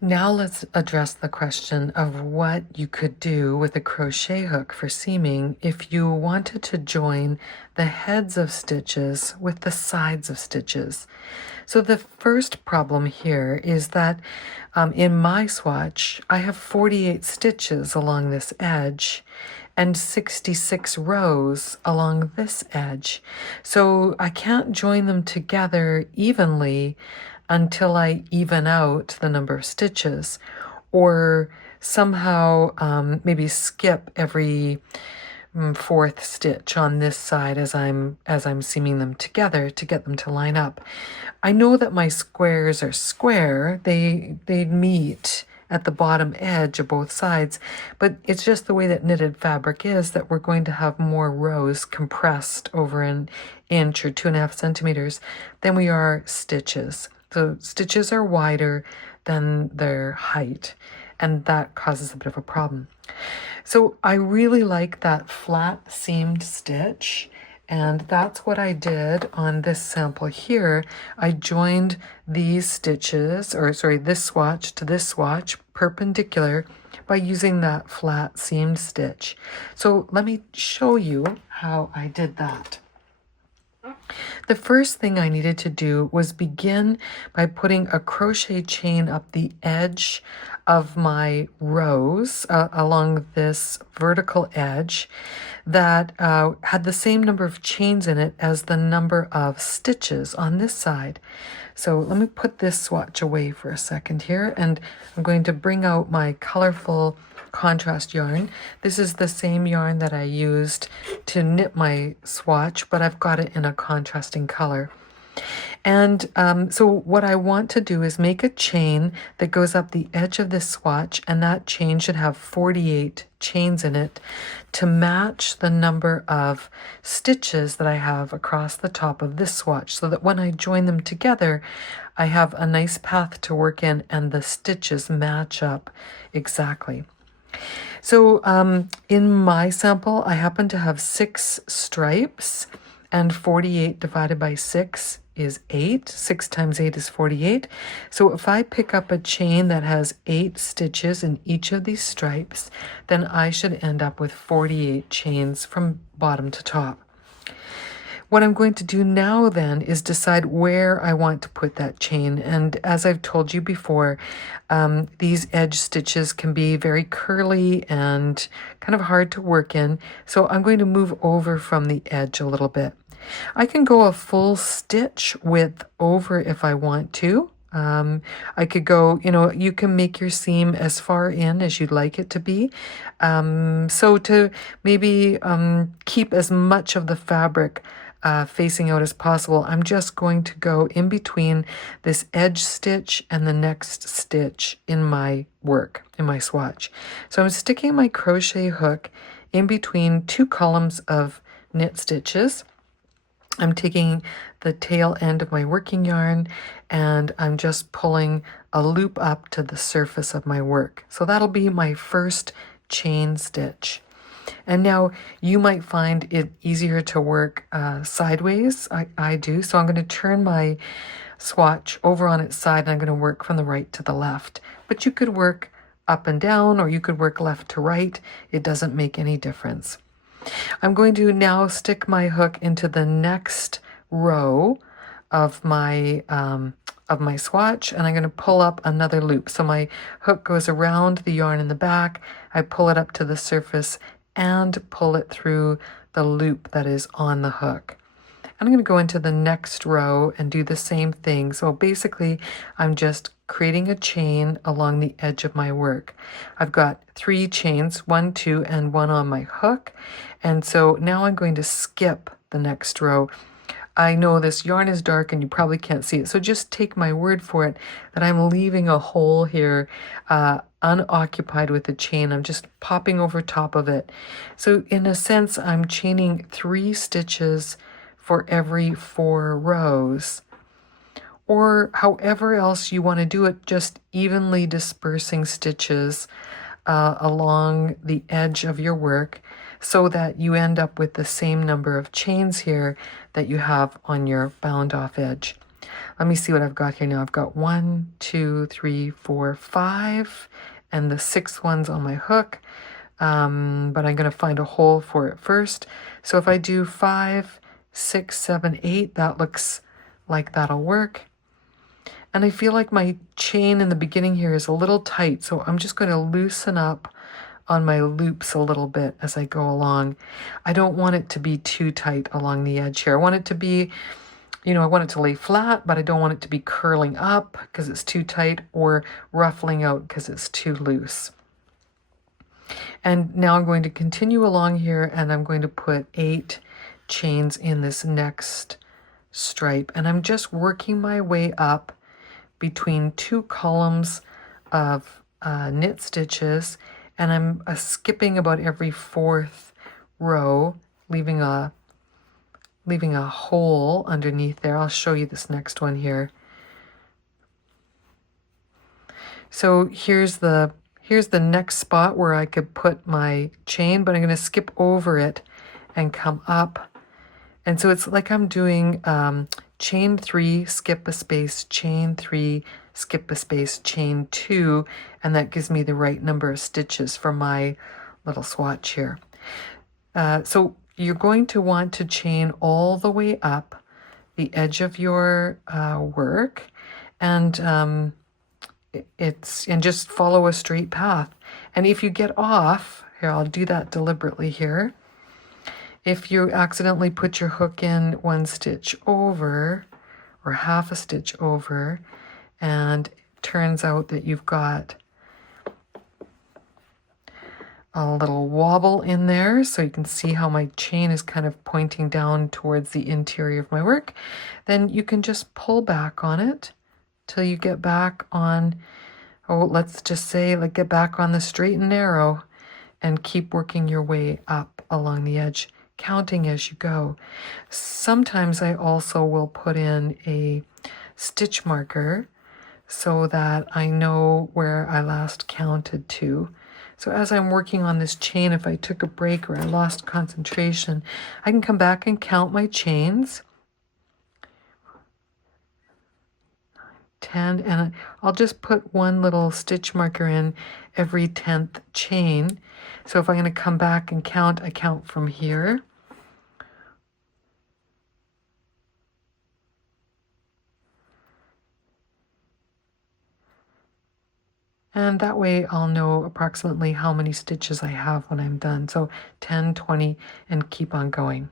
Now let's address the question of what you could do with a crochet hook for seaming if you wanted to join the heads of stitches with the sides of stitches. So the first problem here is that in my swatch, I have 48 stitches along this edge and 66 rows along this edge. So I can't join them together evenly until I even out the number of stitches, or somehow maybe skip every fourth stitch on this side as I'm seaming them together to get them to line up. I know that my squares are square, they meet at the bottom edge of both sides, but it's just the way that knitted fabric is, that we're going to have more rows compressed over an inch or 2.5 centimeters than we are stitches. So stitches are wider than their height, and that causes a bit of a problem. So I really like that flat seamed stitch, and that's what I did on this sample here. I joined these stitches, or sorry, this swatch to this swatch perpendicular by using that flat seamed stitch. So let me show you how I did that. The first thing I needed to do was begin by putting a crochet chain up the edge of my rows along this vertical edge that had the same number of chains in it as the number of stitches on this side. So let me put this swatch away for a second here, and I'm going to bring out my colorful contrast yarn. This is the same yarn that I used to knit my swatch, but I've got it in a contrasting color. And so what I want to do is make a chain that goes up the edge of this swatch, and that chain should have 48 chains in it to match the number of stitches that I have across the top of this swatch, so that when I join them together, I have a nice path to work in and the stitches match up exactly. So in my sample, I happen to have 6 stripes, and 48 divided by 6 is 8. 6 times 8 is 48. So if I pick up a chain that has 8 stitches in each of these stripes, then I should end up with 48 chains from bottom to top. What I'm going to do now then is decide where I want to put that chain. And as I've told you before, these edge stitches can be very curly and kind of hard to work in. So I'm going to move over from the edge a little bit. I can go a full stitch width over if I want to. I could go, you can make your seam as far in as you'd like it to be. So to maybe keep as much of the fabric facing out as possible, I'm just going to go in between this edge stitch and the next stitch in my work, in my swatch. So I'm sticking my crochet hook in between 2 columns of knit stitches. I'm taking the tail end of my working yarn and I'm just pulling a loop up to the surface of my work. So that'll be my first chain stitch. And now you might find it easier to work sideways. I do. So I'm going to turn my swatch over on its side and I'm going to work from the right to the left. But you could work up and down, or you could work left to right. It doesn't make any difference. I'm going to now stick my hook into the next row of my swatch, and I'm going to pull up another loop. So my hook goes around the yarn in the back, I pull it up to the surface and pull it through the loop that is on the hook. I'm going to go into the next row and do the same thing. So basically, I'm just creating a chain along the edge of my work. I've got 3 chains, 1, 2, and 1 on my hook. And so now I'm going to skip the next row. I know this yarn is dark and you probably can't see it, so just take my word for it that I'm leaving a hole here unoccupied with the chain. I'm just popping over top of it. So in a sense, I'm chaining 3 stitches for every 4 rows, or however else you want to do it, just evenly dispersing stitches along the edge of your work so that you end up with the same number of chains here that you have on your bound off edge. Let me see what I've got here now. I've got 1, 2, 3, 4, 5, and the 6th one's on my hook. But I'm going to find a hole for it first. So if I do 5, 6, 7, 8, that looks like that'll work. And I feel like my chain in the beginning here is a little tight, so I'm just going to loosen up on my loops a little bit as I go along. I don't want it to be too tight along the edge here. I want it to be, you know, I want it to lay flat, but I don't want it to be curling up because it's too tight or ruffling out because it's too loose. And now I'm going to continue along here, and I'm going to put 8 chains in this next stripe. And I'm just working my way up between 2 columns of knit stitches, and I'm skipping about every 4th row, leaving a hole underneath there. I'll show you this next one here. So here's the next spot where I could put my chain, but I'm going to skip over it and come up. And so it's like I'm doing chain 3, skip a space, chain 3, skip a space, chain 2, and that gives me the right number of stitches for my little swatch here. So you're going to want to chain all the way up the edge of your work, and just follow a straight path. And if you get off, here, I'll do that deliberately here. If you accidentally put your hook in 1 stitch over or half a stitch over, and it turns out that you've got a little wobble in there, so you can see how my chain is kind of pointing down towards the interior of my work, then you can just pull back on it till you get back on, oh, let's just say, like, get back on the straight and narrow, and keep working your way up along the edge, counting as you go. Sometimes I also will put in a stitch marker so that I know where I last counted to. So as I'm working on this chain, if I took a break or I lost concentration, I can come back and count my chains. 10, and I'll just put 1 little stitch marker in every 10th chain. So if I'm going to come back and count, I count from here. And that way I'll know approximately how many stitches I have when I'm done. So 10, 20, and keep on going.